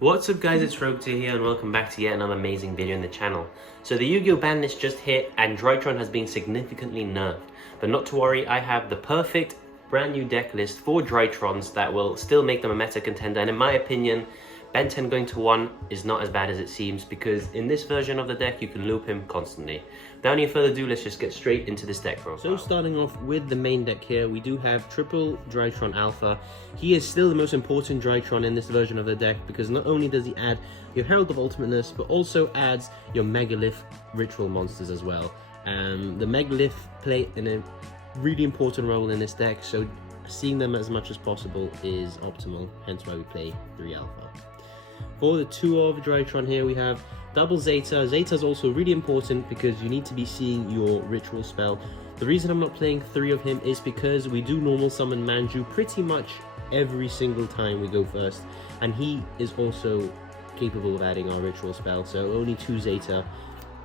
What's up guys, it's Rogue2 here and welcome back to yet another amazing video on the channel. So the YuGiOh Banlist just hit and Drytron has been significantly nerfed. But not to worry, I have the perfect brand new deck list for Drytrons that will still make them a meta contender, and in my opinion, Ben 10 going to 1 is not as bad as it seems, because in this version of the deck you can loop him constantly. Without any further ado, let's just get straight into this deck profile. So starting off with the main deck here, we do have triple Drytron Alpha. He is still the most important Drytron in this version of the deck, because not only does he add your Herald of Ultimateness, but also adds your Megalith ritual monsters as well. The Megalith play in a really important role in this deck, so seeing them as much as possible is optimal, hence why we play 3 Alpha. For the 2 of Drytron here, we have double Zeta. Zeta is also really important because you need to be seeing your ritual spell. The reason I'm not playing 3 of him is because we do normal summon Manju pretty much every single time we go first, and he is also capable of adding our ritual spell, so only 2 Zeta,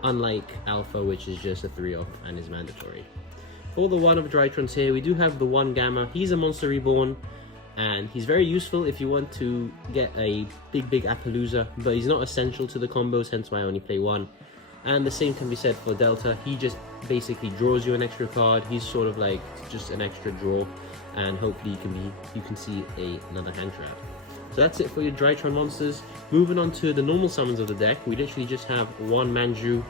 unlike Alpha, which is just a 3-off and is mandatory. For the 1 of Drytrons here, we do have the 1 Gamma. He's a monster reborn, and he's very useful if you want to get a big Appaloosa, but he's not essential to the combos, hence why I only play 1. And the same can be said for Delta. He just basically draws you an extra card. He's sort of like just an extra draw, and hopefully you can see another hand trap. So that's it for your Drytron monsters. Moving on to the normal summons of the deck, we literally just have 1 Manju.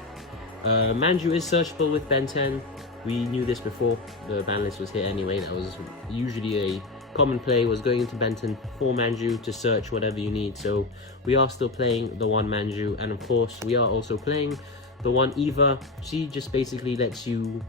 Manju is searchable with Ben 10. We knew this before the ban list was hit anyway. That was usually a common play, was going into Ben 10 for Manju to search whatever you need. So we are still playing the 1 Manju, and of course we are also playing the 1 Eva. She just basically lets you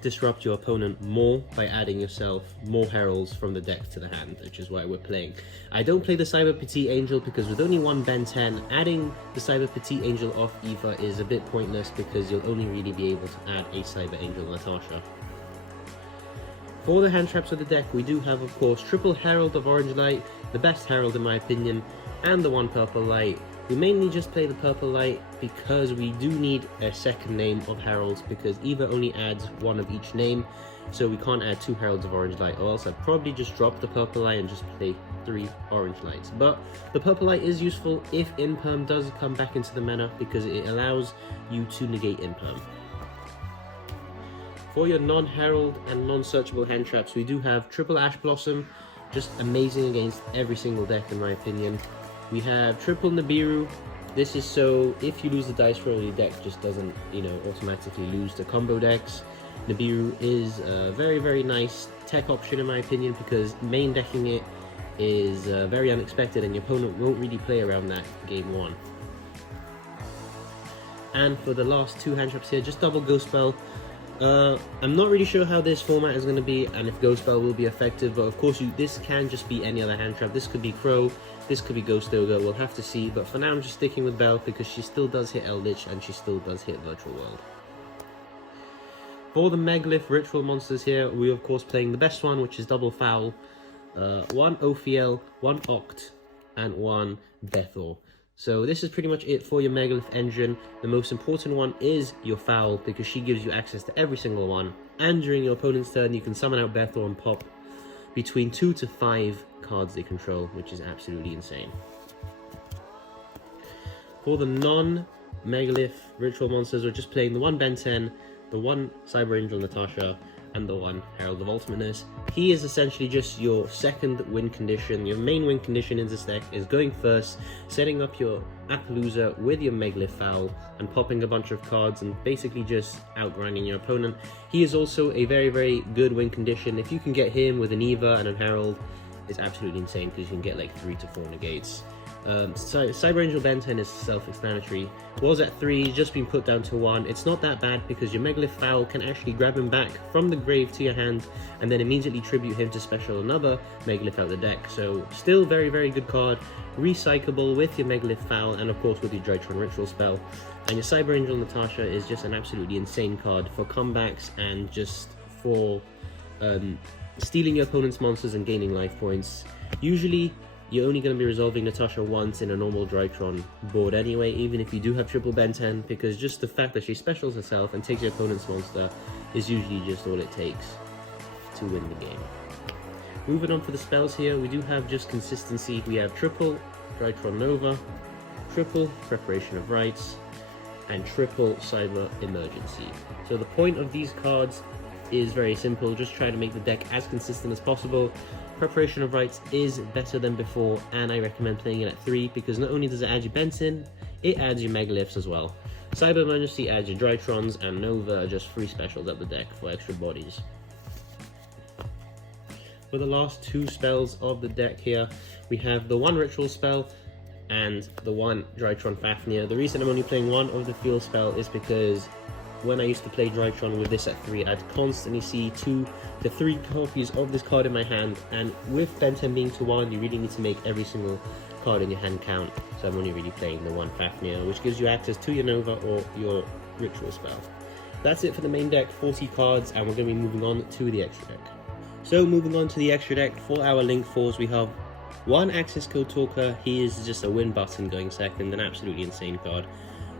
disrupt your opponent more by adding yourself more heralds from the deck to the hand, which is why we're playing. I don't play the Cyber Petite Angel because with only 1 Ben 10, adding the Cyber Petite Angel off Eva is a bit pointless because you'll only really be able to add a Cyber Angel Natasha. For the hand traps of the deck, we do have, of course, triple Herald of Orange Light, the best Herald in my opinion, and the 1 Purple Light. We mainly just play the Purple Light because we do need a second name of Heralds, because Eva only adds 1 of each name, so we can't add 2 Heralds of Orange Light, or else I'd probably just drop the Purple Light and just play 3 Orange Lights. But the Purple Light is useful if Imperm does come back into the meta, because it allows you to negate Imperm. For your non-Herald and non-searchable hand traps, we do have triple Ash Blossom, just amazing against every single deck in my opinion. We have triple Nibiru. This is so if you lose the dice roll, your deck just doesn't, automatically lose to combo decks. Nibiru is a very nice tech option in my opinion, because main decking it is very unexpected and your opponent won't really play around that game 1. And for the last 2 hand traps here, just double Ghost Spell. I'm not really sure how this format is going to be and if Ghost Spell will be effective, but of course this can just be any other hand trap. This could be Crow, this could be Ghost Ogre, we'll have to see, but for now I'm just sticking with Belle because she still does hit Eldritch and she still does hit Virtual World. For the Megalith ritual monsters here, we're of course playing the best one, which is double Foul, 1 Ophiel, 1 Oct, and 1 Bethor. So this is pretty much it for your Megalith engine. The most important one is your Foul, because she gives you access to every single one, and during your opponent's turn you can summon out Bethor and pop between 2 to 5 cards they control, which is absolutely insane. For the non-Megalith ritual monsters, we're just playing the 1 Ben 10, the 1 Cyber Angel Natasha, and the 1 Herald of Ultimateness. He is essentially just your second win condition. Your main win condition in this deck is going first, setting up your Appaloosa with your Megalith Foul, and popping a bunch of cards and basically just outgrinding your opponent. He is also a very good win condition. If you can get him with an Eva and a Herald, it's absolutely insane because you can get like 3 to 4 negates. Cyber Angel Ben 10 is self-explanatory. Was at 3, just been put down to 1. It's not that bad because your Megalith Foul can actually grab him back from the grave to your hand and then immediately tribute him to special another Megalith out the deck. So still very good card, recyclable with your Megalith Foul and of course with your Drytron ritual spell. And your Cyber Angel Natasha is just an absolutely insane card for comebacks and just for stealing your opponent's monsters and gaining life points. Usually you're only going to be resolving Natasha once in a normal Drytron board anyway, even if you do have triple Ben 10, because just the fact that she specials herself and takes your opponent's monster is usually just all it takes to win the game. Moving on for the spells here, we do have just consistency. We have triple Drytron Nova, triple Preparation of Rites, and triple Cyber Emergency. So the point of these cards is very simple, just try to make the deck as consistent as possible. Preparation of Rites is better than before, and I recommend playing it at 3 because not only does it add your Benton, it adds your Megaliths as well. Cyber Emergency adds your Drytrons, and Nova are just free specials at the deck for extra bodies. For the last 2 spells of the deck here, we have the 1 Ritual spell and the 1 Drytron Fafnir. The reason I'm only playing 1 of the field spell is because when I used to play Drytron with this at 3, I'd constantly see 2 to 3 copies of this card in my hand, and with Ben 10 being to 1, you really need to make every single card in your hand count. So I'm only really playing the 1 Fafnir, which gives you access to your Nova or your Ritual spell. That's it for the main deck, 40 cards, and we're going to be moving on to the extra deck. So moving on to the extra deck, for our Link 4s, we have 1 Access Code Talker. He is just a win button going second, an absolutely insane card.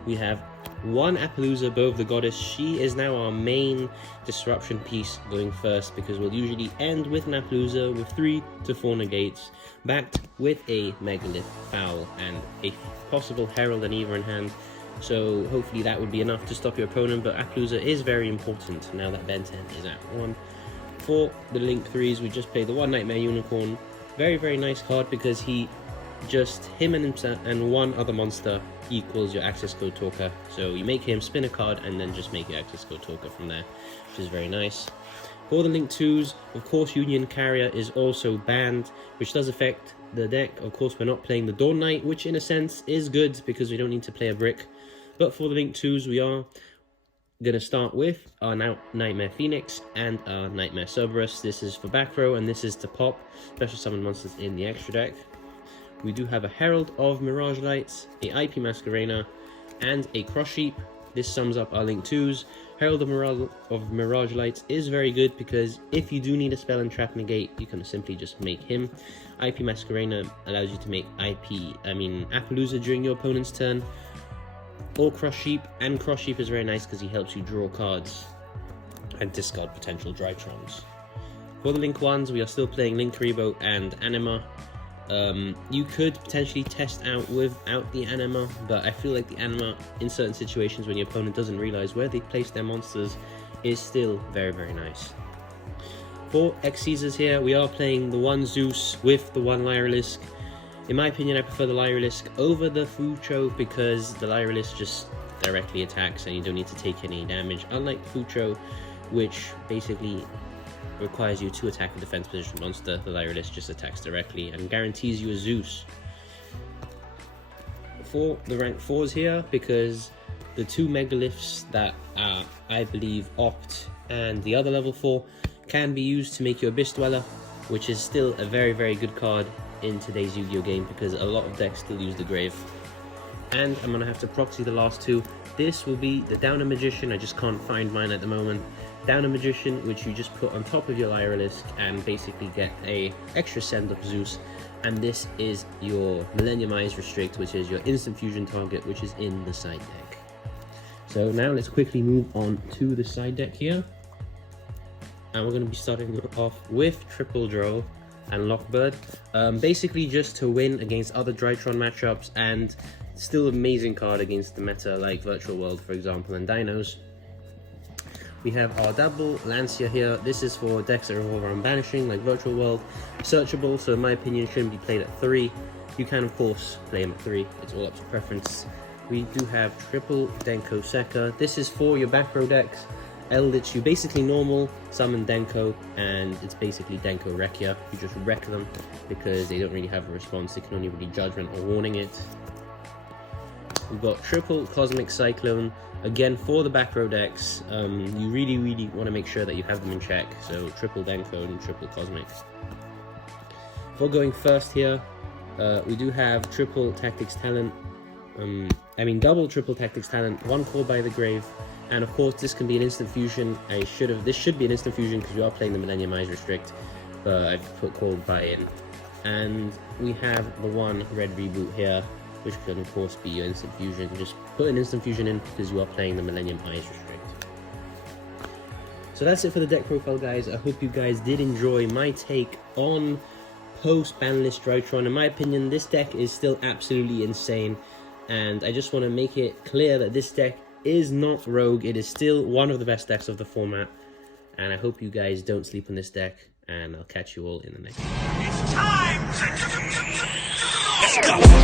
We have 1 Appaloosa, Bow of the Goddess. She is now our main disruption piece going first, because we'll usually end with an Appaloosa with 3 to 4 negates, backed with a Megalith Foul and a possible Herald and Eva in hand. So hopefully that would be enough to stop your opponent, but Appaloosa is very important now that Ben 10 is at 1. For the Link 3s, we just play the 1 Nightmare Unicorn. Very, very nice card because him and himself and 1 other monster equals your Access Code Talker. So you make him spin a card and then just make your Access Code Talker from there, which is very nice. For the Link 2s, of course, Union Carrier is also banned, which does affect the deck. Of course, we're not playing the Dawn Knight, which in a sense is good because we don't need to play a brick. But for the Link 2s, we are going to start with our Nightmare Phoenix and our Nightmare Cerberus. This is for back row, and this is to pop special summon monsters in the extra deck. We do have a Herald of Mirage Lights, a IP Masquerena, and a Cross Sheep. This sums up our Link 2s. Herald of Mirage Lights is very good because if you do need a spell and trap negate, you can simply just make him. IP Masquerena allows you to make Appaloosa during your opponent's turn, or Cross Sheep, and Cross Sheep is very nice because he helps you draw cards and discard potential Drytrons. For the Link 1s, we are still playing Link Rebo and Anima. You could potentially test out without the Anima, but I feel like the Anima, in certain situations when your opponent doesn't realize where they place their monsters, is still very, very nice. For X-Caesars here, we are playing the 1 Zeus with the 1 Lyrilisk. In my opinion, I prefer the Lyrilisk over the Fucho because the Lyrilisk just directly attacks and you don't need to take any damage, unlike Fucho, which basically requires you to attack a defense position monster. The Lyrilisk just attacks directly and guarantees you a Zeus. For the rank 4s here, because the 2 Megaliths that are, I believe, Opt and the other level 4 can be used to make you Abyss Dweller, which is still a very, very good card in today's Yu-Gi-Oh game because a lot of decks still use the Grave. And I'm gonna have to proxy the last 2. This will be the Downer Magician. I just can't find mine at the moment. Downer Magician, which you just put on top of your Lyrilisk and basically get a extra send up Zeus. And this is your Millennium Eyes Restrict, which is your instant fusion target, which is in the side deck. So now let's quickly move on to the side deck here. And we're going to be starting off with Triple Drow and Lockbird. Basically just to win against other Drytron matchups, and still amazing card against the meta like Virtual World, for example, and Dinos. We have our double Lancia here. This is for decks that revolve around banishing, like Virtual World. Searchable, so in my opinion, shouldn't be played at 3. You can, of course, play them at 3. It's all up to preference. We do have triple Denko Sekka. This is for your back row decks. Eldritch, you basically normal summon Denko, and it's basically Denko Rekia. You just wreck them because they don't really have a response. They can only really Judgment or Warning it. We've got triple Cosmic Cyclone. Again, for the back row decks, you really, really want to make sure that you have them in check. So triple Denko and triple Cosmic. For going first here, we do have triple Tactics Talent. Double triple Tactics Talent, 1 Call by the Grave, and of course this can be an instant fusion. This should be an instant fusion because we are playing the Millennium Eyes Restrict, but I've put Called by in. And we have the 1 Red Reboot here, which can of course be your instant fusion. Just put an instant fusion in because you are playing the Millennium Eyes Restrict. So that's it for the deck profile, guys. I hope you guys did enjoy my take on post-Banlist Drytron. In my opinion, this deck is still absolutely insane, and I just want to make it clear that this deck is not rogue. It is still one of the best decks of the format, and I hope you guys don't sleep on this deck, and I'll catch you all in the next one. It's time! Let's go!